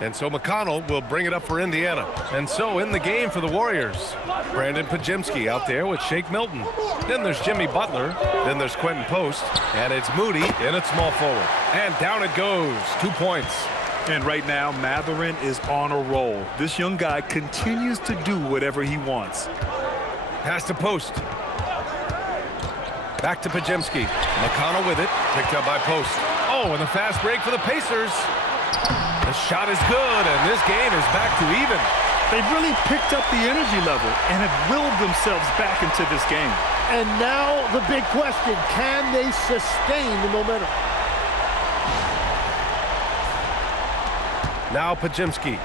And so McConnell will bring it up for Indiana. And so in the game for the Warriors, Brandon Pajemski out there with Shake Milton. Then there's Jimmy Butler. Then there's Quentin Post. And it's Moody in at small forward. And down it goes. 2 points. And right now, Mathurin is on a roll. This young guy continues to do whatever he wants. Pass to Post. Back to Pajemski. McConnell with it. Picked up by Post. Oh, and a fast break for the Pacers. The shot is good, and this game is back to even. They've really picked up the energy level and have willed themselves back into this game. And now the big question, can they sustain the momentum? Now Pajemski.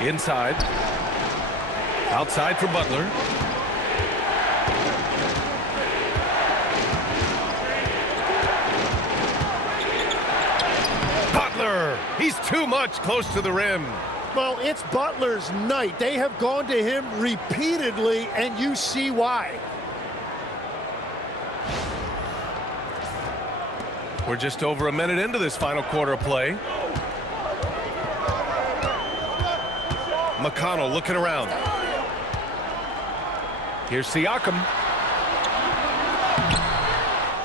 Inside. Outside for Butler. Butler! He's too much close to the rim. Well, it's Butler's night. They have gone to him repeatedly, and you see why. We're just over a minute into this final quarter of play. McConnell looking around. Here's Siakam.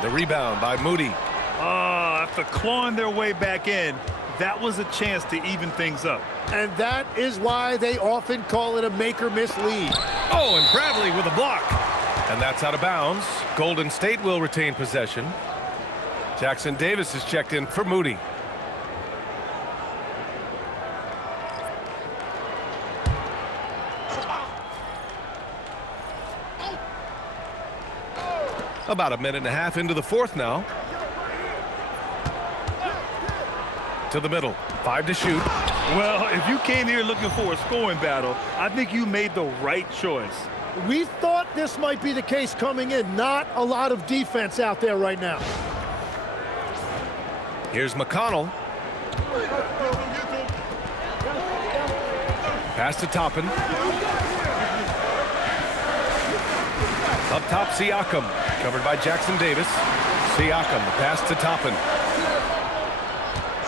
The rebound by Moody. After clawing their way back in, that was a chance to even things up. And that is why they often call it a make-or-miss lead. Oh, and Bradley with a block. And that's out of bounds. Golden State will retain possession. Jackson Davis is checked in for Moody. About a minute and a half into the fourth now. To the middle. 5 to shoot. Well, if you came here looking for a scoring battle, I think you made the right choice. We thought this might be the case coming in. Not a lot of defense out there right now. Here's McConnell. Pass to Toppin. Up top, Siakam. Covered by Jackson Davis. Siakam, the pass to Toppin.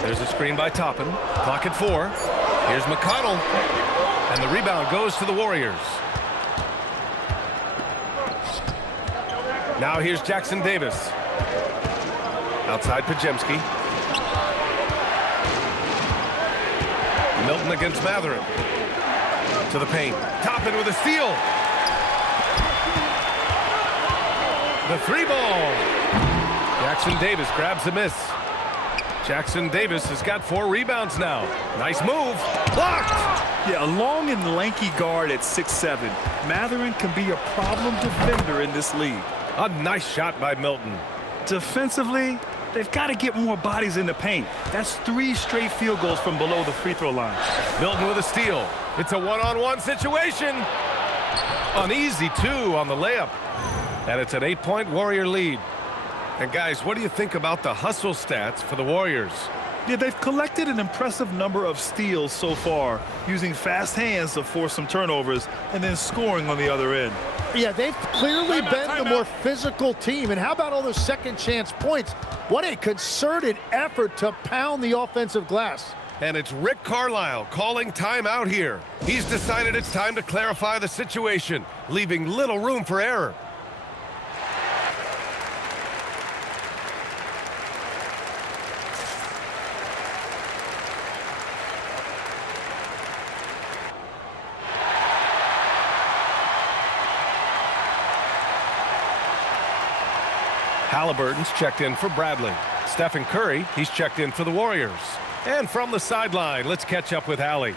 There's a screen by Toppin. Clock at 4. Here's McConnell. And the rebound goes to the Warriors. Now here's Jackson Davis. Outside Pajemski. Milton against Mathurin. To the paint. Toppin with a steal. The 3 ball. Jackson Davis grabs the miss. Jackson Davis has got 4 rebounds now. Nice move. Blocked. Yeah, a long and lanky guard at 6'7". Mathurin can be a problem defender in this league. A nice shot by Milton. Defensively, they've got to get more bodies in the paint. That's 3 straight field goals from below the free throw line. Milton with a steal. It's a one-on-one situation. An easy 2 on the layup. And it's an 8-point Warrior lead. And guys, what do you think about the hustle stats for the Warriors? Yeah, they've collected an impressive number of steals so far, using fast hands to force some turnovers and then scoring on the other end. Yeah, they've clearly been the more physical team. And how about all those second chance points? What a concerted effort to pound the offensive glass. And it's Rick Carlisle calling timeout here. He's decided it's time to clarify the situation, leaving little room for error. Halliburton's checked in for Bradley. Stephen Curry, he's checked in for the Warriors. And from the sideline, let's catch up with Allie.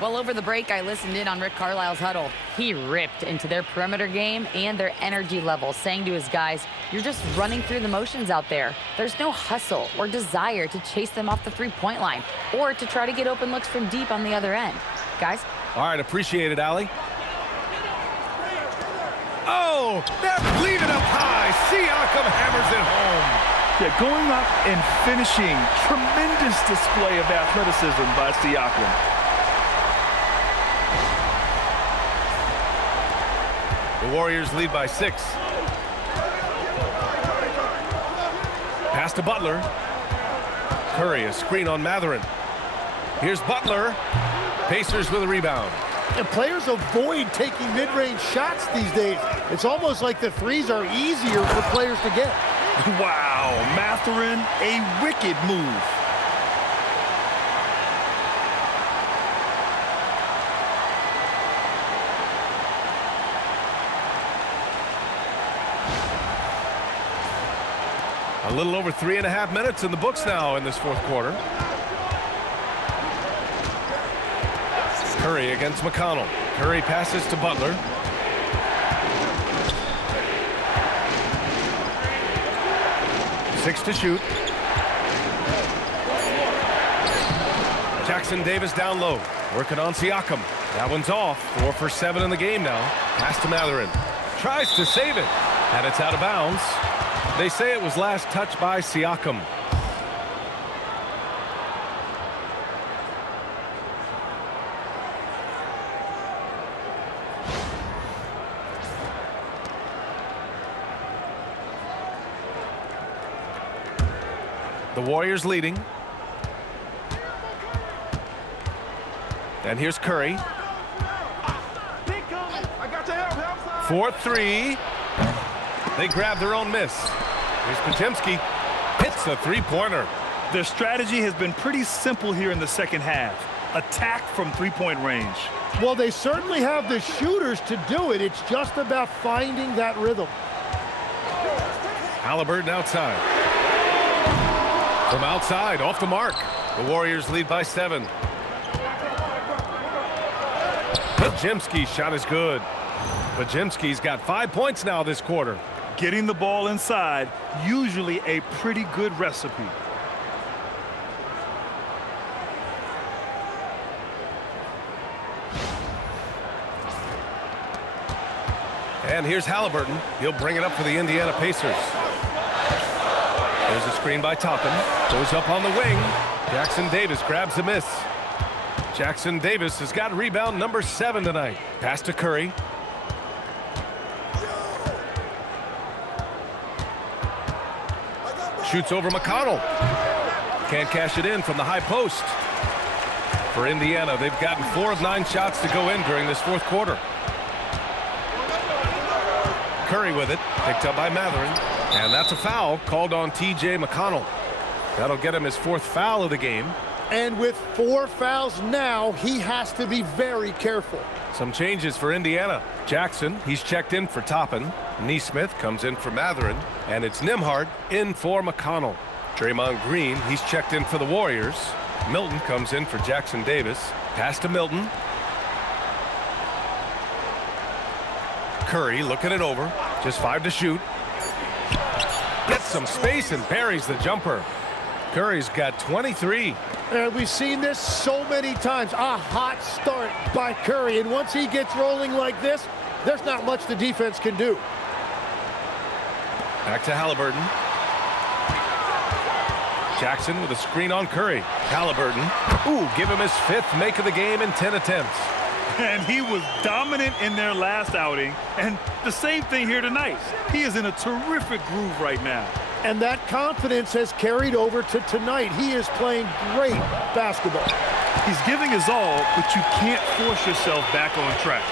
Well, over the break, I listened in on Rick Carlisle's huddle. He ripped into their perimeter game and their energy level, saying to his guys, you're just running through the motions out there. There's no hustle or desire to chase them off the three-point line or to try to get open looks from deep on the other end. Guys? All right, appreciate it, Allie. Oh, they're leaving up high. Siakam hammers it home. Yeah, going up and finishing. Tremendous display of athleticism by Siakam. The Warriors lead by 6. Pass to Butler. Curry, a screen on Matherin. Here's Butler. Pacers with a rebound. And players avoid taking mid-range shots these days. It's almost like the threes are easier for players to get. Wow, Matherin, a wicked move. A little over 3.5 minutes in the books now in this fourth quarter. Curry against McConnell. Curry passes to Butler. Six to shoot. Jackson Davis down low. Working on Siakam. That one's off. 4 for 7 in the game now. Pass to Matherin. Tries to save it. And it's out of bounds. They say it was last touched by Siakam. The Warriors leading. And here's Curry. 4-3. They grab their own miss. Here's Podziemski. Hits the three-pointer. Their strategy has been pretty simple here in the second half. Attack from three-point range. Well, they certainly have the shooters to do it. It's just about finding that rhythm. Halliburton outside. From outside, off the mark. The Warriors lead by 7. Podziemski's shot is good. Podziemski's got 5 points now this quarter. Getting the ball inside, usually a pretty good recipe. And here's Halliburton. He'll bring it up for the Indiana Pacers. There's a screen by Toppin. Goes up on the wing. Jackson Davis grabs the miss. Jackson Davis has got rebound number 7 tonight. Pass to Curry. Shoots over McConnell. Can't cash it in from the high post. For Indiana, they've gotten 4 of 9 shots to go in during this fourth quarter. Curry with it, picked up by Matherin. And that's a foul called on T.J. McConnell. That'll get him his 4th foul of the game. And with 4 fouls now, he has to be very careful. Some changes for Indiana. Jackson, he's checked in for Toppin. Neesmith comes in for Matherin. And it's Nembhard in for McConnell. Draymond Green, he's checked in for the Warriors. Milton comes in for Jackson Davis. Pass to Milton. Curry looking it over. Just 5 to shoot. Gets some space and buries the jumper. Curry's got 23. And we've seen this so many times. A hot start by Curry. And once he gets rolling like this, there's not much the defense can do. Back to Halliburton. Jackson with a screen on Curry. Halliburton. Ooh, give him his 5th make of the game in 10 attempts. And he was dominant in their last outing. And the same thing here tonight. He is in a terrific groove right now. And that confidence has carried over to tonight. He is playing great basketball. He's giving his all, but you can't force yourself back on track.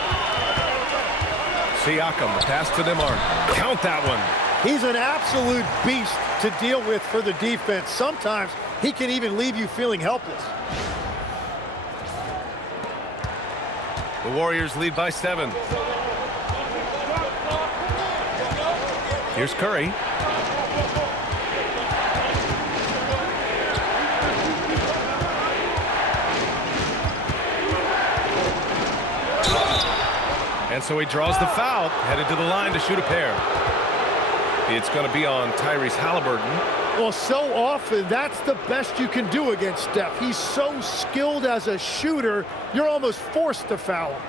Siakam, pass to Nembhard. Count that one. He's an absolute beast to deal with for the defense. Sometimes he can even leave you feeling helpless. The Warriors lead by 7. Here's Curry. And so he draws the foul, headed to the line to shoot a pair. It's going to be on Tyrese Halliburton. Well, so often that's the best you can do against Steph. He's so skilled as a shooter, you're almost forced to foul him.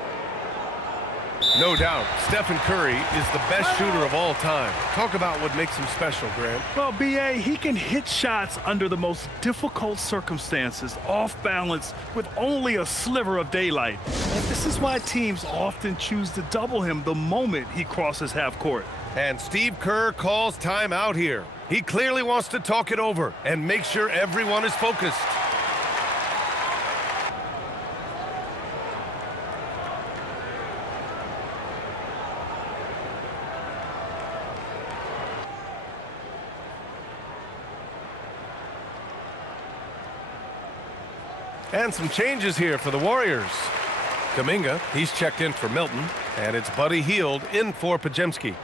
No doubt, Stephen Curry is the best shooter of all time. Talk about what makes him special, Grant. Well, B.A., he can hit shots under the most difficult circumstances, off balance, with only a sliver of daylight. And this is why teams often choose to double him the moment he crosses half court. And Steve Kerr calls timeout here. He clearly wants to talk it over and make sure everyone is focused. And some changes here for the Warriors. Kuminga, he's checked in for Milton, and it's Buddy Hield in for Pajemski.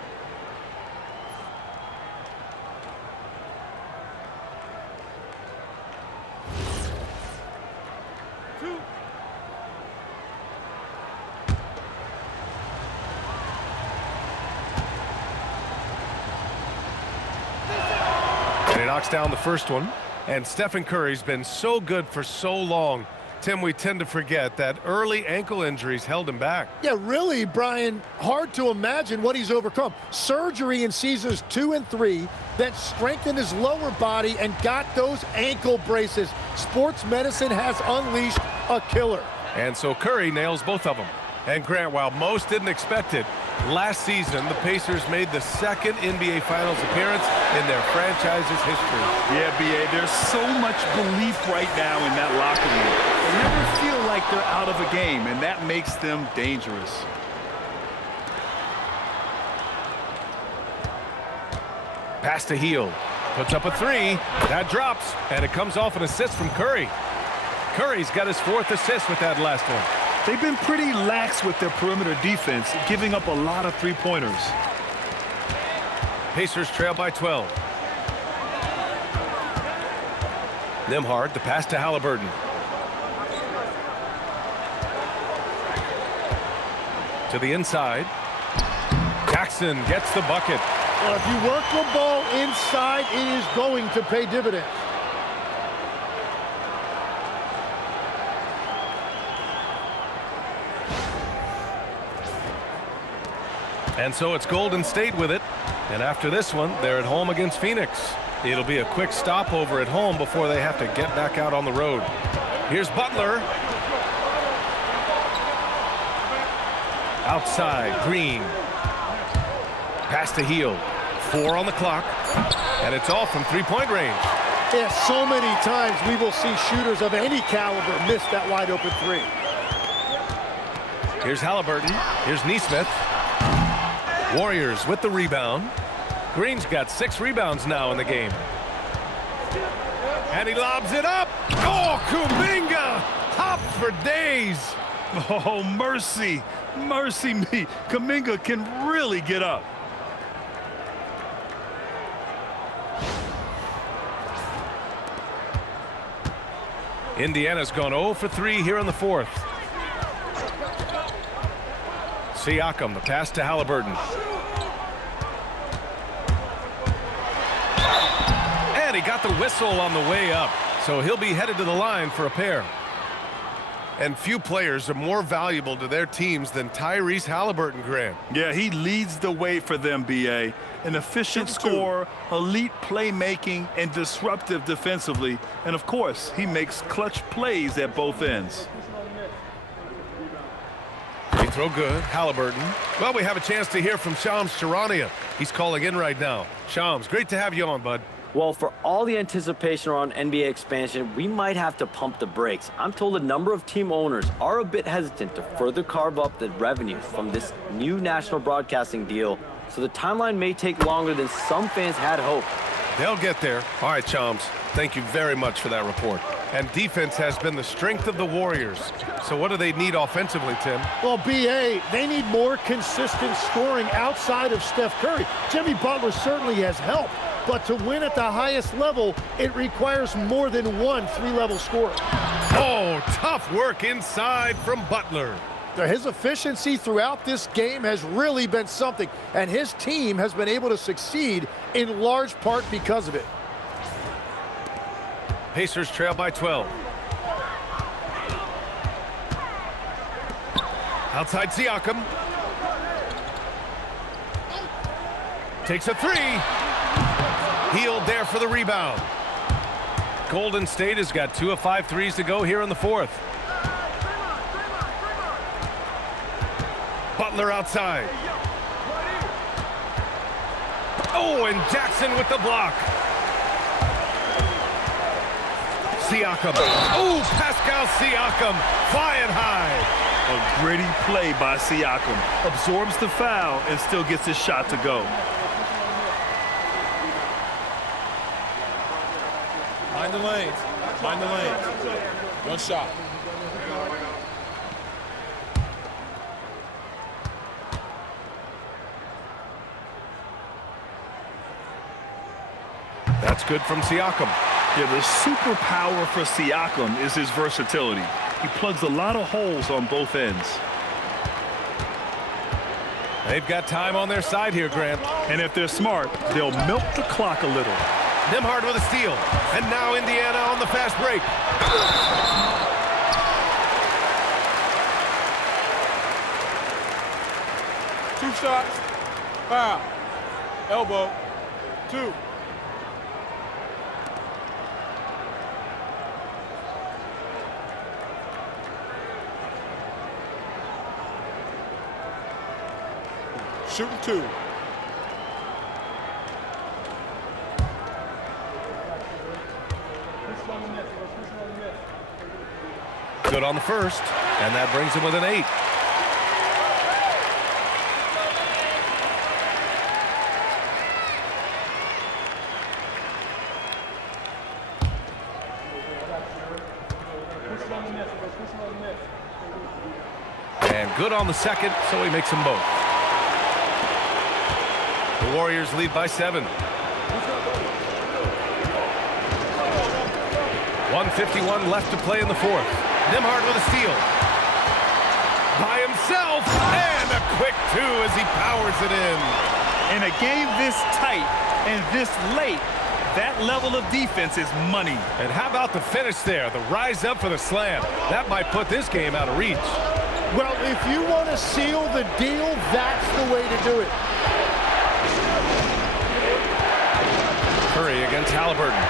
And he knocks down the first one. And Stephen Curry's been so good for so long. Tim, we tend to forget that early ankle injuries held him back. Yeah, really, Brian, hard to imagine what he's overcome. Surgery in seasons 2 and 3, then strengthened his lower body and got those ankle braces. Sports medicine has unleashed a killer. And so Curry nails both of them. And Grant, while most didn't expect it, last season the Pacers made the second NBA Finals appearance in their franchise's history. Yeah, B.A., there's so much belief right now in that locker room. They never feel like they're out of a game, and that makes them dangerous. Pass to Hield. Puts up a three. That drops, and it comes off an assist from Curry. Curry's got his 4th assist with that last one. They've been pretty lax with their perimeter defense, giving up a lot of three-pointers. Pacers trail by 12. Nembhard, the pass to Halliburton. To the inside. Jackson gets the bucket. Well, if you work the ball inside, it is going to pay dividends. And so it's Golden State with it. And after this one, they're at home against Phoenix. It'll be a quick stopover at home before they have to get back out on the road. Here's Butler. Outside, Green. Pass to Hield. 4 on the clock. And it's off from three-point range. Yeah, so many times we will see shooters of any caliber miss that wide-open three. Here's Halliburton. Here's Nesmith. Warriors with the rebound. Green's got 6 rebounds now in the game. And he lobs it up. Oh, Kuminga! Hops for days. Oh, mercy. Mercy me. Kuminga can really get up. Indiana's gone 0 for 3 here in the 4th. Siakam, the pass to Halliburton. And he got the whistle on the way up, so he'll be headed to the line for a pair. And few players are more valuable to their teams than Tyrese Halliburton, Grant. Yeah, he leads the way for them, B.A. An efficient scorer, elite playmaking, and disruptive defensively. And, of course, he makes clutch plays at both ends. Free throw good. Halliburton. Well, we have a chance to hear from Shams Charania. He's calling in right now. Shams, great to have you on, bud. Well, for all the anticipation around NBA expansion, we might have to pump the brakes. I'm told a number of team owners are a bit hesitant to further carve up the revenue from this new national broadcasting deal, so the timeline may take longer than some fans had hoped. They'll get there. All right, Shams, thank you very much for that report. And defense has been the strength of the Warriors. So what do they need offensively, Tim? Well, B.A., they need more consistent scoring outside of Steph Curry. Jimmy Butler certainly has helped. But to win at the highest level, it requires more than one three-level scorer. Oh, tough work inside from Butler. His efficiency throughout this game has really been something, and his team has been able to succeed in large part because of it. Pacers trail by 12. Outside Siakam. Takes a three. Hield there for the rebound. Golden State has got 2 of 5 threes to go here in the 4th. Butler outside. Oh, and Jackson with the block. Siakam. Oh, Pascal Siakam flying high. A gritty play by Siakam. Absorbs the foul and still gets his shot to go. Mind the lanes. Mind the lanes. One shot. That's good from Siakam. Yeah, the superpower for Siakam is his versatility. He plugs a lot of holes on both ends. They've got time on their side here, Grant. And if they're smart, they'll milk the clock a little. Nembhard with a steal. And now Indiana on the fast break. Two shots. Foul. Elbow. Two. Shooting two. Good on the first, and that brings him with an 8. And good on the second, so he makes them both. The Warriors lead by 7. 1:51 left to play in the fourth. Nembhard with a steal. By himself, and a quick 2 as he powers it in. In a game this tight and this late, that level of defense is money. And how about the finish there? The rise up for the slam. That might put this game out of reach. Well, if you want to seal the deal, that's the way to do it. Curry against Halliburton.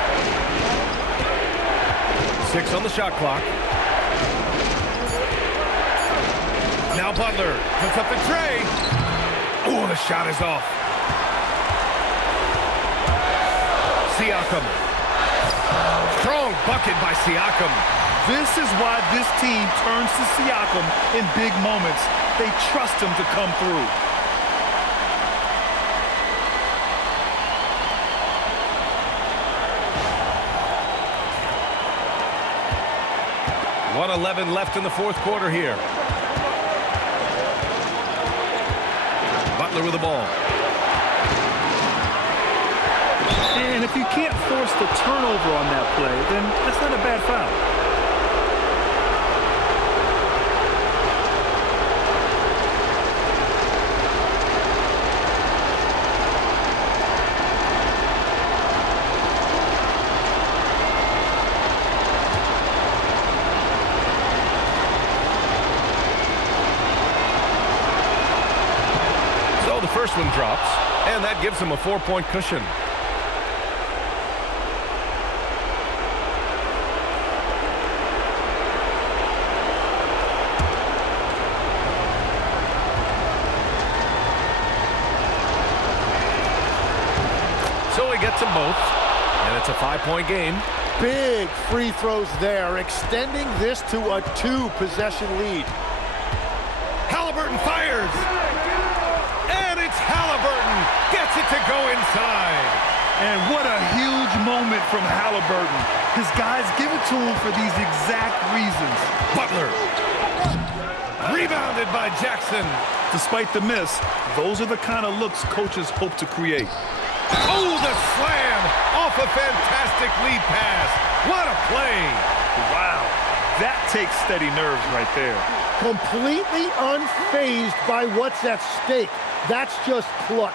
6 on the shot clock. Now Butler puts up the tray. Oh, the shot is off. Siakam. Strong bucket by Siakam. This is why this team turns to Siakam in big moments. They trust him to come through. .11 left in the fourth quarter here. Butler with the ball. And if you can't force the turnover on that play, then that's not a bad foul. First one drops, and that gives him a 4-point cushion. So he gets them both, and it's a 5-point game. Big free throws there, extending this to a 2-possession lead. Halliburton fires. Halliburton gets it to go inside. And what a huge moment from Halliburton. His guys give it to him for these exact reasons. Butler. Rebounded by Jackson. Despite the miss, those are the kind of looks coaches hope to create. Oh, the slam off a fantastic lead pass. What a play. Wow. That takes steady nerves right there. Completely unfazed by what's at stake. That's just clutch.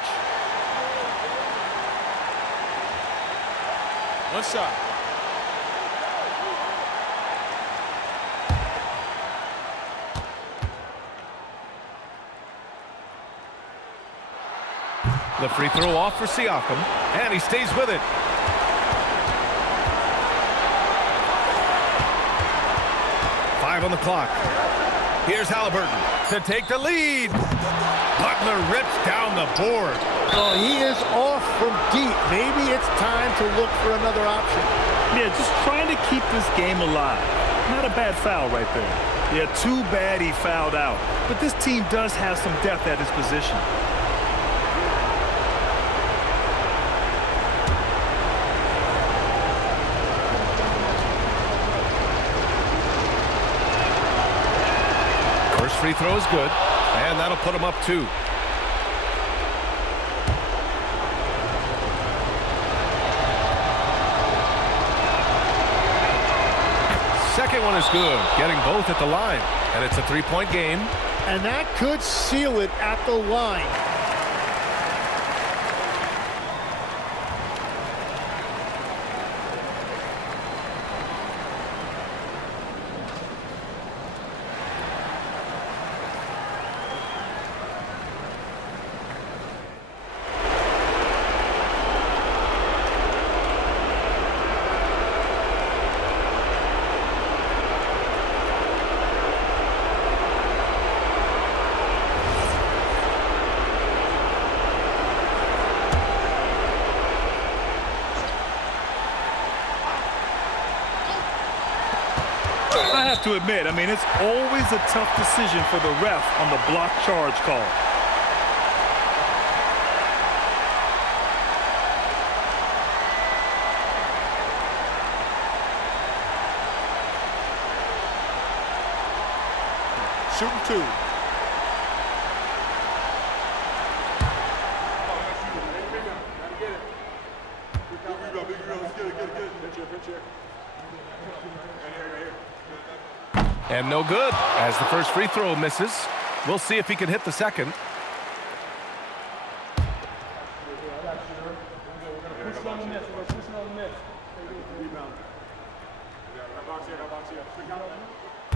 One shot. The free throw off for Siakam, and he stays with it. Five on the clock. Here's Halliburton to take the lead. Butler rips down the board. Oh, he is off from deep. Maybe it's time to look for another option. Yeah, just trying to keep this game alive. Not a bad foul right there. Yeah, too bad he fouled out. But this team does have some depth at his position. First free throw is good, and that'll put him up 2. Second one is good, getting both at the line, and it's a 3-point game. And that could seal it at the line. I have to admit, I mean, it's always a tough decision for the ref on the block charge call. Shooting 2. And no good, as the first free throw misses. We'll see if he can hit the second.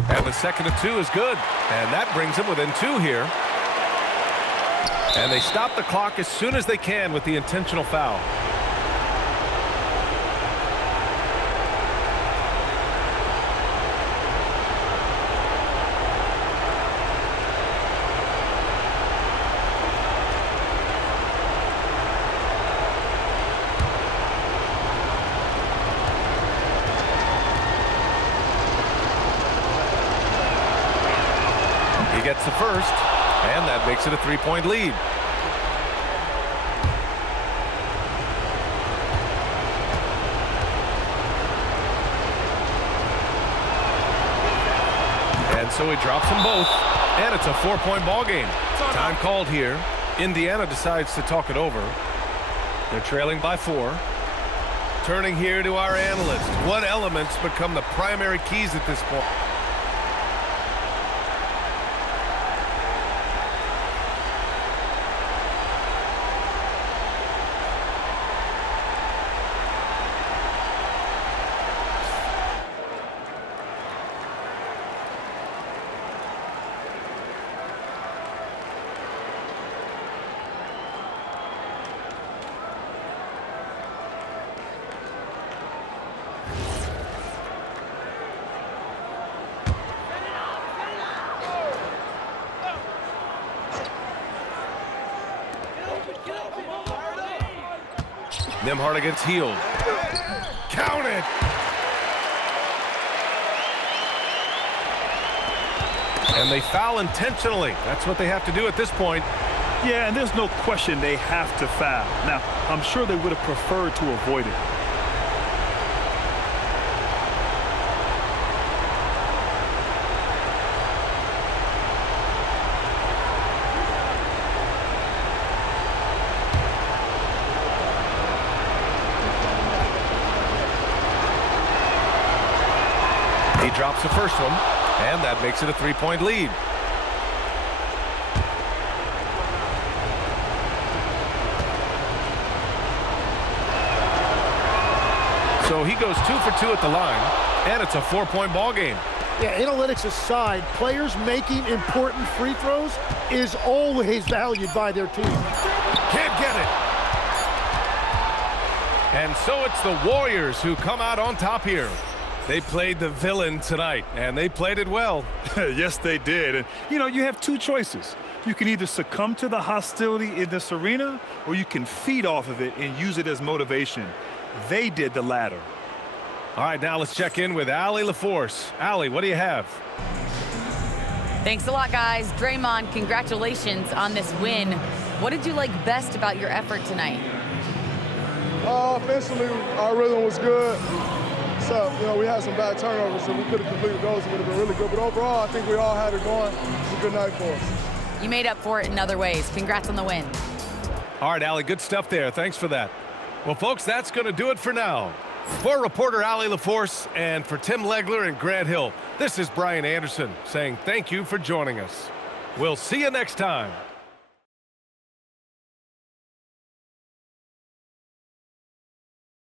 And the second of 2 is good, and that brings him within 2 here. And they stop the clock as soon as they can with the intentional foul. He gets the first, and that makes it a 3-point lead. And so he drops them both, and it's a 4-point ball game. Time called here. Indiana decides to talk it over. They're trailing by 4. Turning here to our analyst. What elements become the primary keys at this point? Nembhard against Hield. Count it! And they foul intentionally. That's what they have to do at this point. Yeah, and there's no question they have to foul. Now, I'm sure they would have preferred to avoid it. He drops the first one, and that makes it a 3-point lead. So he goes 2 for 2 at the line, and it's a 4-point ball game. Yeah, analytics aside, players making important free throws is always valued by their team. Can't get it. And so it's the Warriors who come out on top here. They played the villain tonight, and they played it well. Yes, they did. And, you know, you have two choices. You can either succumb to the hostility in this arena, or you can feed off of it and use it as motivation. They did the latter. All right, now let's check in with Allie LaForce. Allie, what do you have? Thanks a lot, guys. Draymond, congratulations on this win. What did you like best about your effort tonight? Offensively, our rhythm was good. So, we had some bad turnovers, so we could have completed those. It would have been really good. But overall, I think we all had it going. It was a good night for us. You made up for it in other ways. Congrats on the win. All right, Allie, good stuff there. Thanks for that. Well, folks, that's going to do it for now. For reporter Allie LaForce and for Tim Legler and Grant Hill, this is Brian Anderson saying thank you for joining us. We'll see you next time.